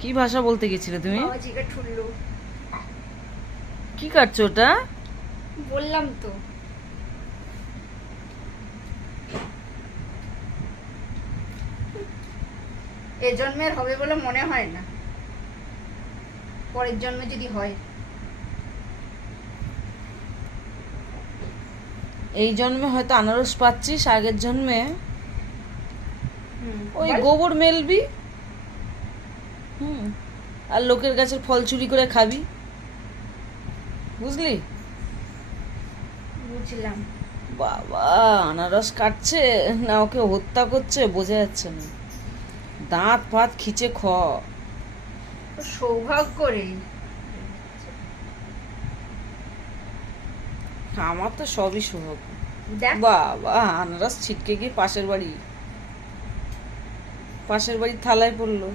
কি ভাষা বলতে গেছিলে তুমি? বাবা জিগা ঠুললো। কি কাটছো ওটা? বললাম তো। এ জন্মের হবে বলে মনে হয় না, পরের জন্মে যদি হয়। এই জন্মে হয়তো আনারস পাচ্ছিস, আগের জন্মে ওই বল। গোবর মেলবি। হুম। আর লোকের গাছের ফল চুরি করে খাবি, বুঝলি? বুঝলাম। বাবা, আনারস কাটছে না ওকে হত্যা করছে বোঝা যাচ্ছে না। দাঁত ফাত খিচে খ। সৌভাগ্য রে। আমার তো সবই সৌভাগ্য। দেখ বাবা, আনারস ছিটকে গিয়ে পাশের বাড়ির থালায় পড়লো।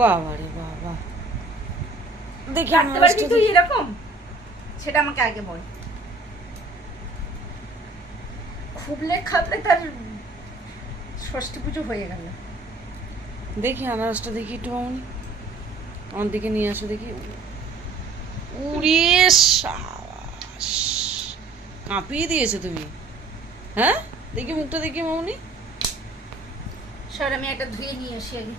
বাবা রে বাবা, দেখি কাটতে পারবি আনারসটা তুই দেখি। এরকম? সেটা আমাকে আগে বল। খুবলে খাবলে তার ষষ্ঠী পুজো হয়ে গেল। দেখি আনারসটা দেখি একটু মামনি, আমার দিকে নিয়ে আসো দেখি। উড়ে সাবাস, কাঁপিয়ে দিয়েছো তুমি। হ্যাঁ, দেখি মুখটা দেখি মামনি। স্যার আমি একটা ধুয়ে নিয়ে আসি আগে।